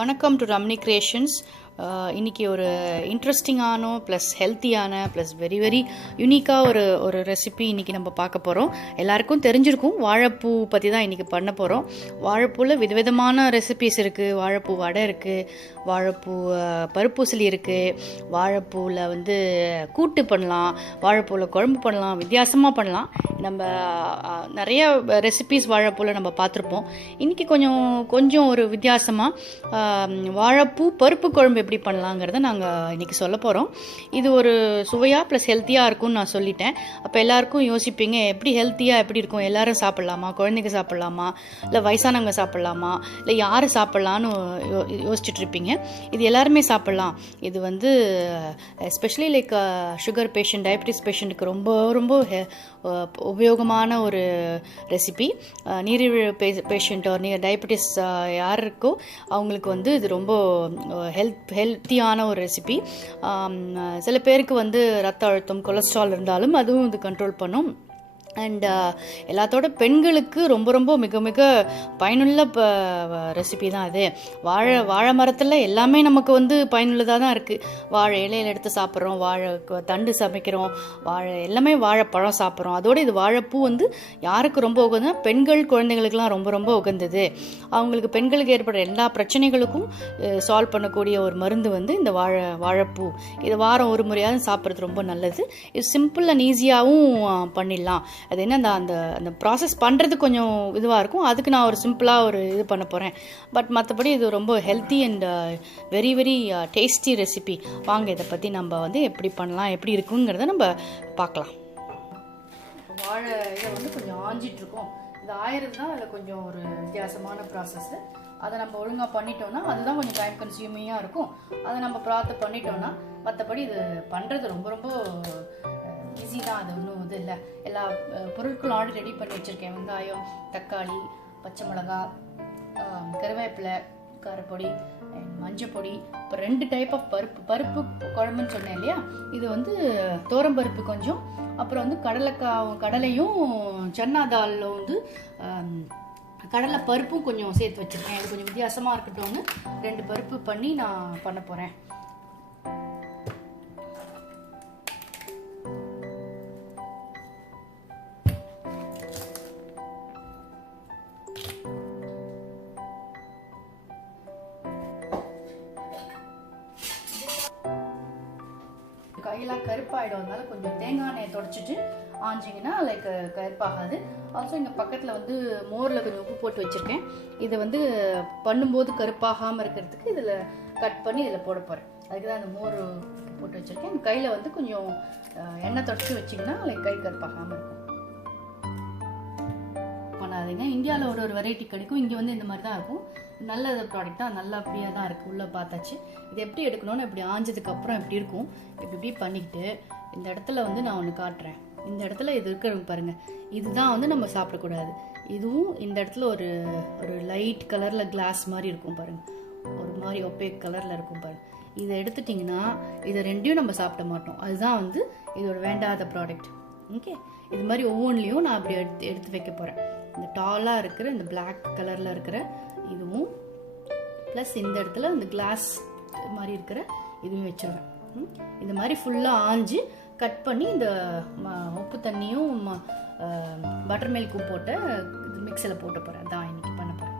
வணக்கம் to ரம்னி creations. இன்றைக்கி ஒரு இன்ட்ரெஸ்டிங்கான ப்ளஸ் ஹெல்த்தியான ப்ளஸ் வெரி வெரி யூனிக்காக ஒரு ரெசிபி இன்றைக்கி நம்ம பார்க்க போகிறோம். எல்லாருக்கும் தெரிஞ்சிருக்கும், வாழைப்பூ பற்றி தான் இன்றைக்கி பண்ண போகிறோம். வாழைப்பூவில் விதவிதமான ரெசிபிஸ் இருக்குது. வாழைப்பூ வடை இருக்குது, வாழைப்பூ பருப்பூசலி இருக்குது, வாழைப்பூவில் கூட்டு பண்ணலாம், வாழைப்பூவில் குழம்பு பண்ணலாம், வித்தியாசமாக பண்ணலாம். நம்ம நிறைய ரெசிபிஸ் வாழைப்பூவில் நம்ம பார்த்துருப்போம். இன்றைக்கி கொஞ்சம் ஒரு வித்தியாசமாக வாழைப்பூ பருப்பு குழம்பு எப்படி பண்ணலாங்கிறத நாங்கள் இன்றைக்கி சொல்ல போகிறோம். இது ஒரு சுவையாக ப்ளஸ் ஹெல்த்தியாக இருக்கும்னு நான் சொல்லிட்டேன். அப்போ எல்லாருக்கும் யோசிப்பீங்க, எப்படி ஹெல்த்தியாக எப்படி இருக்கும், எல்லோரும் சாப்பிட்லாமா, குழந்தைங்க சாப்பிட்லாமா, இல்லை வயசானவங்க சாப்பிட்லாமா, இல்லை யார் சாப்பிட்லான்னு யோசிச்சுட்ருப்பீங்க. இது எல்லாருமே சாப்பிட்லாம். இது especially like sugar patient, diabetes பேஷண்ட்டுக்கு ரொம்ப ரொம்ப உபயோகமான ஒரு ரெசிபி. நீரிழிவு பேஷண்ட் டயபெட்டிஸ் யார் இருக்கோ அவங்களுக்கு இது ரொம்ப ஹெல்த்தியான ஒரு ரெசிபி. சில பேருக்கு ரத்த அழுத்தம், கொலஸ்ட்ரால் இருந்தாலும் அதுவும் இது கண்ட்ரோல் பண்ணும். அண்ட் எல்லாத்தோட பெண்களுக்கு ரொம்ப ரொம்ப மிக மிக பயனுள்ள ரெசிபி தான் அது. வாழை மரத்தில் எல்லாமே நமக்கு பயனுள்ளதாக தான் இருக்குது. வாழை இலையில் எடுத்து சாப்பிட்றோம், வாழை தண்டு சமைக்கிறோம், எல்லாமே வாழைப்பழம் சாப்பிட்றோம். அதோடு இது வாழைப்பூ யாருக்கு ரொம்ப உகந்ததுன்னா பெண்கள், குழந்தைங்களுக்கெல்லாம் ரொம்ப ரொம்ப உகந்தது. அவங்களுக்கு பெண்களுக்கு ஏற்படுற எல்லா பிரச்சனைகளுக்கும் சால்வ் பண்ணக்கூடிய ஒரு மருந்து இந்த வாழைப்பூ. இது வாரம் ஒரு முறையாவது சாப்பிட்றது ரொம்ப நல்லது. இது சிம்பிள் அண்ட் ஈஸியாகவும் பண்ணிடலாம். அது என்ன, அந்த ப்ராசஸ் பண்ணுறது கொஞ்சம் இதுவாக இருக்கும். அதுக்கு நான் ஒரு சிம்பிளாக இது பண்ண போகிறேன். பட் மற்றபடி இது ரொம்ப healthy and very very tasty recipe. வாங்க இதை பற்றி நம்ம எப்படி பண்ணலாம், எப்படி இருக்குங்கிறத நம்ம பார்க்கலாம். வாழை இதை கொஞ்சம் ஆஞ்சிட்ருக்கோம். இது ஆயிரம் தான். அதில் கொஞ்சம் ஒரு வித்தியாசமான ப்ராசஸ்ஸு. அதை நம்ம ஒழுங்காக பண்ணிட்டோம்னா அதுதான் கொஞ்சம் டைம் கன்சியூமிங்காக இருக்கும். அதை நம்ம பார்த்து பண்ணிட்டோம்னா மற்றபடி இது பண்ணுறது ரொம்ப ரொம்ப ஈஸி தான். அது ஒன்றும் இது இல்லை. எல்லா பொருட்களும் ஆல்ரெடி ரெடி பண்ணி வச்சுருக்கேன். வெங்காயம், தக்காளி, பச்சை மிளகாய், கருவேப்பிலை, காரப்பொடி, மஞ்சப்பொடி. இப்போ 2 டைப் ஆஃப் பருப்பு குழம்புன்னு சொன்னேன் இல்லையா. இது தோரம்பருப்பு கொஞ்சம், அப்புறம் கடலையும் சன்னா தாலில் கடலை பருப்பும் கொஞ்சம் சேர்த்து வச்சுருக்கேன். இது கொஞ்சம் வித்தியாசமாக இருக்கட்டும்னு 2 பருப்பு பண்ணி நான் பண்ண போகிறேன். கையெல்லாம் கருப்பாயிடும். அதனால கொஞ்சம் தேங்காய் எண்ணெயை தொடச்சிட்டு ஆஞ்சிங்கன்னா லைக் கருப்பாகாது. ஆல்சோ இங்கே பக்கத்தில் மோரில் கொஞ்சம் உப்பு போட்டு வச்சுருக்கேன். இதை பண்ணும்போது கருப்பாகாமல் இருக்கிறதுக்கு இதில் கட் பண்ணி இதில் போட போகிறேன். அதுக்கு தான் அந்த மோர் போட்டு வச்சுருக்கேன். கையில் கொஞ்சம் எண்ணெய் தொடச்சி வச்சிங்கன்னா லைக் கை கருப்பாகாமல் இருக்கும். பண்ணாதீங்க. இந்தியாவில் ஒரு வெரைட்டி கிடைக்கும். இங்கே இந்த மாதிரி தான் இருக்கும். நல்ல ப்ராடக்ட் தான், நல்லா அப்படியே தான் இருக்குது. உள்ளே பார்த்தாச்சு. இது எப்படி எடுக்கணும்னு இப்படி ஆஞ்சதுக்கப்புறம் எப்படி இருக்கும், இப்படி பண்ணிக்கிட்டு இந்த இடத்துல நான் ஒன்று காட்டுறேன். இந்த இடத்துல இது இருக்கிறவங்க பாருங்கள், இதுதான் நம்ம சாப்பிடக்கூடாது. இதுவும் இந்த இடத்துல ஒரு லைட் கலரில் கிளாஸ் மாதிரி இருக்கும் பாருங்கள், ஒரு மாதிரி ஒப்பேக் கலரில் இருக்கும் பாருங்கள். இதை எடுத்துட்டிங்கன்னா இதை 2யும் நம்ம சாப்பிட மாட்டோம். அதுதான் இதோட வேண்டாத ப்ராடக்ட். ஓகே, இது மாதிரி ஒவ்வொன்றிலையும் நான் அப்படி எடுத்து வைக்க போகிறேன். இந்த டாலாக இருக்கிற இந்த பிளாக் கலரில் இருக்கிற இதுவும் ப்ளஸ் இந்த இடத்துல இந்த கிளாஸ் மாதிரி இருக்கிற இதுவும் வச்சிடுறேன். இந்த மாதிரி ஃபுல்லாக ஆஞ்சு கட் பண்ணி இந்த உப்பு தண்ணியும் பட்டர் மில்க்கும் போட்டு மிக்ஸில் போட்டு போகிறேன். தான் இன்றைக்கி பண்ண போகிறேன்.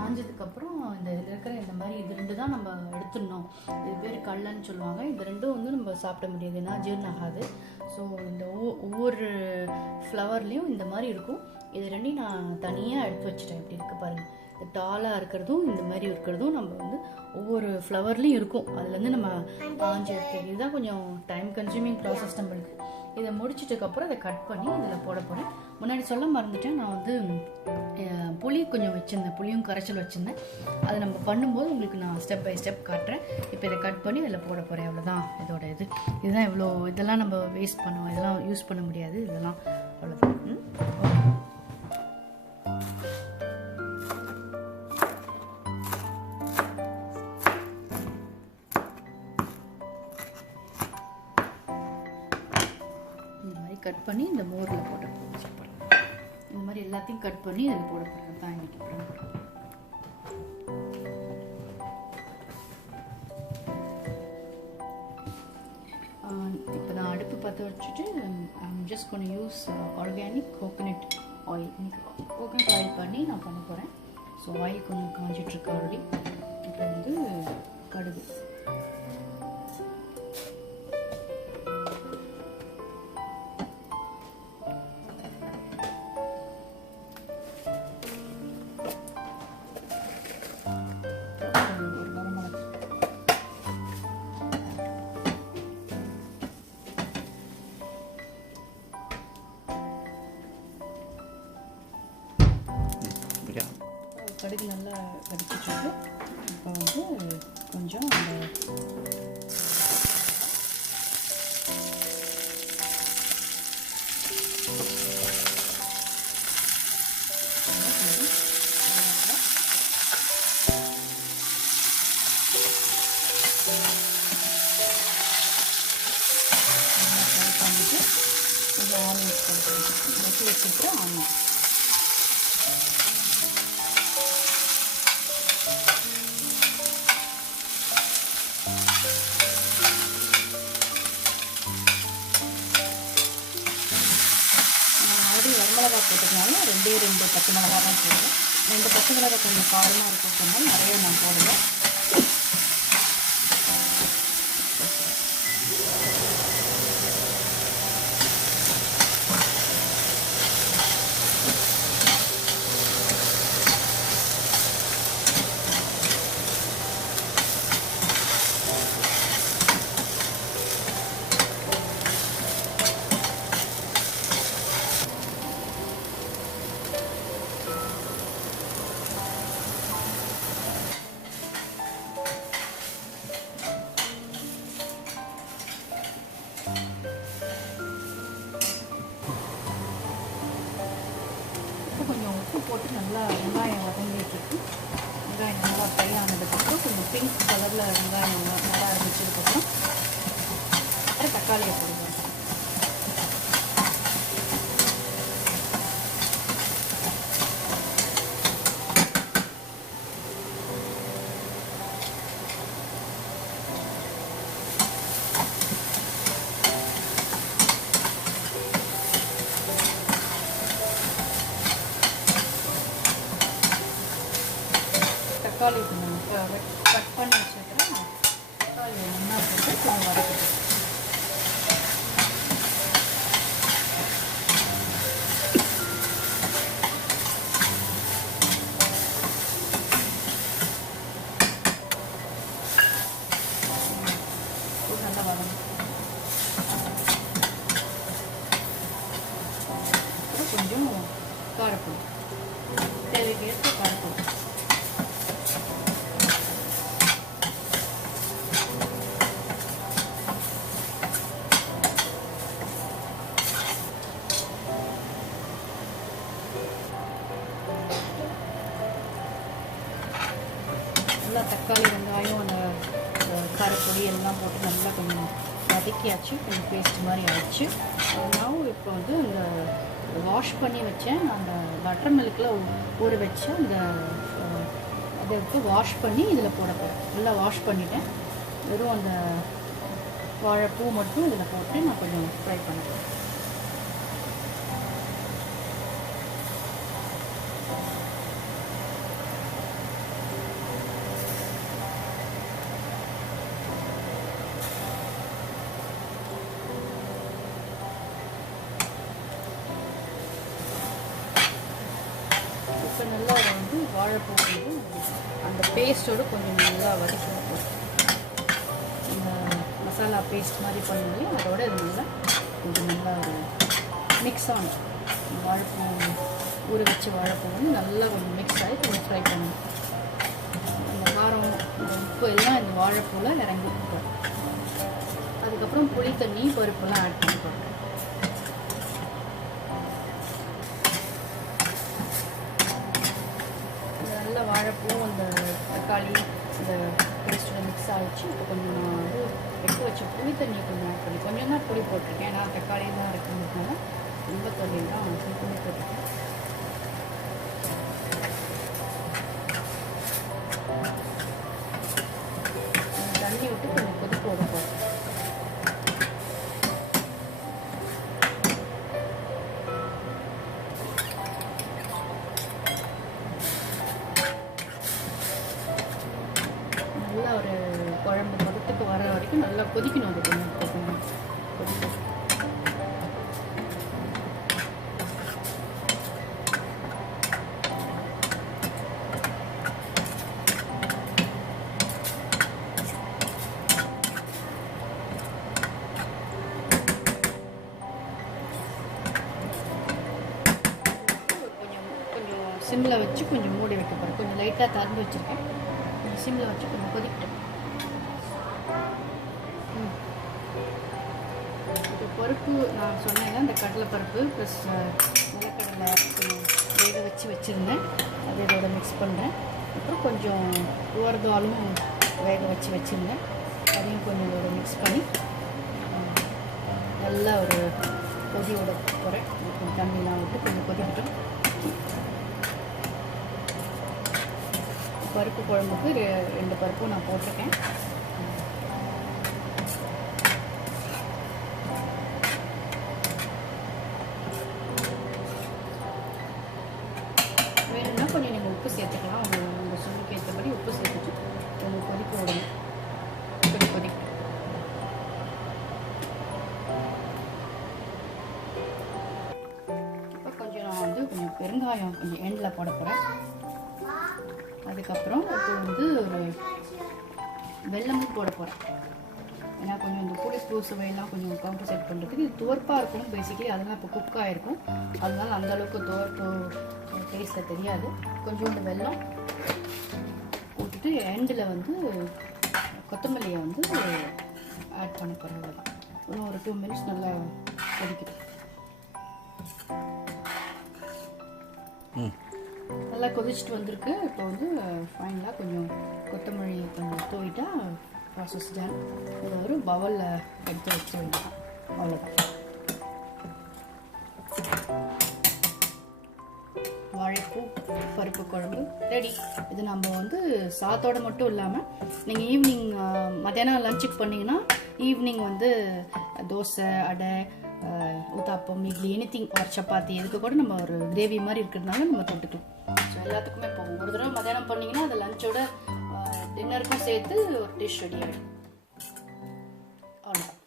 ஆஞ்சதுக்கப்புறம் இதில் இருக்கிற இந்த மாதிரி இது 2 தான் நம்ம எடுத்துடணும். இது பேர் கல்லன்னு சொல்லுவாங்க. இது 2ம் நம்ம சாப்பிட முடியாது, ஏன்னா ஜீரணம் ஆகாது. ஸோ இந்த ஒவ்வொரு ஃப்ளவர்லேயும் இந்த மாதிரி இருக்கும். இது 2யும் நான் தனியாக எடுத்து வச்சுட்டேன். இப்படி இருக்குது பாருங்கள். இந்த டாலாக இருக்கிறதும் இந்த மாதிரி இருக்கிறதும் நம்ம ஒவ்வொரு ஃப்ளவர்லேயும் இருக்கும். அதுலேருந்து நம்ம ஆஞ்சி எடுக்கிறது. இதுதான் கொஞ்சம் டைம் கன்சியூமிங் ப்ராசஸ் நம்மளுக்கு. இதை முடிச்சிட்டதுக்கப்புறம் இதை கட் பண்ணி இதில் போட போகிறேன். முன்னாடி சொல்ல மறந்துட்டேன், நான் புளி கொஞ்சம் வச்சுருந்தேன், புளியும் கரைச்சல் வச்சுருந்தேன். அதை நம்ம பண்ணும்போது உங்களுக்கு நான் ஸ்டெப் பை ஸ்டெப் காட்டுறேன். இப்போ இதை கட் பண்ணி இதில் போட போகிறேன். அவ்வளோதான் இதோட இதுதான். இவ்வளோ இதெல்லாம் நம்ம வேஸ்ட் பண்ணுவோம், இதெல்லாம் யூஸ் பண்ண முடியாது. இதெல்லாம் அவ்வளோதான். கட் பண்ணி இந்த மோரில் போட்டு வச்சுருப்பேன். இந்த மாதிரி எல்லாத்தையும் கட் பண்ணி அதில் போட போகிறேன் தான் இன்றைக்கி. பற்ற வச்சுட்டு I'm just going to use organic coconut oil. coconut oil பண்ணி நான் பண்ண போகிறேன். ஸோ ஆயில் கொஞ்சம் காஞ்சிட்ருக்கு ஆல்ரெடி. இப்போ வந்து கடுகு, கடுகு நல்லா கடிச்சிட்டு இப்போ வந்து கொஞ்சம் அந்த பண்ணிட்டு கொஞ்சம் ஆனியன் வச்சு வச்சுட்டு ஆனியன் வரமிளகா போட்டதுனால 2 பச்சை மிளகா தான் போடுவேன். 2 பச்சை மிளகா கொஞ்சம் காரமாக இருக்கிறதுனால நிறைய நான் போடுவேன். கொஞ்சம் உப்பு போட்டு நல்லா வெங்காயம் வதங்கிட்டு வெங்காயம் நல்லா ஃப்ரை ஆனதுக்கப்புறம் கொஞ்சம் பிங்க் கலரில் வெங்காயம் நல்லா ஆரம்பிச்சதுக்கப்புறம் தக்காளியை போடுவோம். தக்காளி கொஞ்சம் கட் பண்ணி வச்சுருக்கிறேன். தக்காளி ஒன்றா போட்டு கொஞ்சம் வதக்கிட்டு நல்லா வதங்க. அப்புறம் கொஞ்சம் காரப்பொடி, தேவைக்கு ஏற்ற காரப்பொடி. நல்லா தக்காளி வெங்காயம் அந்த காரப்பொடி எல்லாம் போட்டு நல்லா கொஞ்சம் வதக்கியாச்சு. கொஞ்சம் பேஸ்ட் மாதிரி ஆயிடுச்சு. நான் இப்போ வந்து இந்த வாஷ் பண்ணி வச்சேன் அந்த பட்டர் மில்கில் ஊற வச்ச அந்த அதை எடுத்து வாஷ் பண்ணி இதில் போட போகிறேன். நல்லா வாஷ் பண்ணிவிட்டேன். வெறும் அந்த வாழைப்பூ மட்டும் இதில் போட்டு நான் கொஞ்சம் ஃப்ரை பண்ணுறேன். இப்போ நல்லா வந்து வாழைப்பூ அந்த பேஸ்ட்டோடு கொஞ்சம் நல்லா வதக்கி இந்த மசாலா பேஸ்ட் மாதிரி பண்ணுவோம். அதோட இது நல்லா கொஞ்சம் நல்லா மிக்ஸ் ஆகும். வாழைப்பூ ஊற வச்சு வாழைப்பூ வந்து நல்லா கொஞ்சம் மிக்ஸ் ஆகி கொஞ்சம் ஃப்ரை பண்ணணும். அந்த காரம் இந்த உப்பு எல்லாம் இந்த வாழைப்பூவில் இறங்கி போகும். அதுக்கப்புறம் புளி தண்ணி பருப்பெல்லாம் ஆட் பண்ணி போடுறேன். நல்லா வாழைப்பூ அந்த தக்காளி இந்த பேஸ்ட்டோட மிக்ஸ் ஆகிடுச்சு. இப்போ கொஞ்சம் நான் வந்து எடுத்து வச்ச புளி தண்ணி கொஞ்சம் ஆட் பண்ணி கொஞ்சம் தான் புளி போட்டிருக்கேன். ஏன்னா தக்காளியெல்லாம் இருக்கிறதுனால ரொம்ப தண்ணி தான் புளி போட்டிருக்கேன். தண்ணி விட்டு கொஞ்சம் கொதிக்க விட போகிறேன். வச்சுட்டு நல்லா கொதிக்கணும். அது கொஞ்சம் கொதிக்கணும். சிம்மில் வச்சு கொஞ்சம் மூடி வைக்க போகிறேன். கொஞ்சம் லைட்டாக திறந்து வச்சுருக்கேன். கொஞ்சம் சிம்மில் வச்சு கொஞ்சம் கொதிக்கட்டும். இது பருப்பு நான் சொன்னேங்க, இந்த கடலை பருப்பு ப்ளஸ் நிலக்கடலை கொஞ்சம் வேக வச்சு வச்சுருந்தேன். அதை இதோட மிக்ஸ் பண்ணுறேன். அப்புறம் கொஞ்சம் உவர்தாலும் வேக வச்சு வச்சுருந்தேன். அதையும் கொஞ்சம் இதோட மிக்ஸ் பண்ணி நல்லா ஒரு கொதியோட போகிறேன். கொஞ்சம் தண்ணிலாம் விட்டு கொஞ்சம் கொதிக்கட்டும். பருப்பு குழம்புக்கு 2 பருப்பும் நான் போட்டிருக்கேன். வேணும்னா கொஞ்சம் நீங்கள் உப்பு சேர்த்துக்கலாம். உங்கள் சுவைக்கு ஏற்றபடி உப்பு சேர்த்துட்டு கொஞ்சம் கொதிக்க விடணும். கொதிக்க இப்போ கொஞ்சம் நான் வந்து கொஞ்சம் பெருங்காயம் கொஞ்சம் எண்ணெயில் போட போகிறேன். அதுக்கப்புறம் இப்போ ஒரு வெல்லமும் போட போகிறேன். ஏன்னா கொஞ்சம் இந்த புளிப்பு சுவையெல்லாம் கொஞ்சம் காம்பன்சேட் பண்ணுறதுக்கு இது துவர்ப்பாக இருக்கணும். பேசிக்கலி அதெல்லாம் இப்போ குக் ஆகிருக்கும். அதனால அந்தளவுக்கு துவர்ப்பு டேஸ்ட்டில் தெரியாது. கொஞ்சோண்டு வெல்லம் போட்டுட்டு எண்டில் கொத்தமல்லியை ஆட் பண்ண போகிறேன். அவ்வளோதான். இன்னும் ஒரு 2 மினிட்ஸ் நல்லா கொதிக்குது. நல்லா கொதிச்சுட்டு வந்திருக்கு. இப்போ ஃபைனலாக கொஞ்சம் கொத்தமல்லி கொஞ்சம் தூவிட்டா ப்ராசஸ் டன். இதை ஒரு பவுலில் எடுத்து வச்ச வேண்டியதான். அவ்வளோதான். வாழைப்பூ பருப்பு குழம்பு ரெடி. இது நம்ம சாத்தோடு மட்டும் இல்லாமல் நீங்கள் ஈவினிங் மத்தியானம் லஞ்சுக்கு பண்ணிங்கன்னா ஈவினிங் தோசை, அடை, ஊத்தாப்பம், இட்லி, எனிதிங் ஒரு சப்பாத்தி இதுக்கு கூட நம்ம ஒரு கிரேவி மாதிரி இருக்கிறதுனால நம்ம தொட்டுக்கலாம். ஸோ எல்லாத்துக்குமே போகும். ஒரு தடவை மத்தியானம் பண்ணிங்கன்னா அது லஞ்சோட டின்னருக்கும் சேர்த்து ஒரு டிஷ் ரெடி ஆகிடும். அவ்வளோதான்.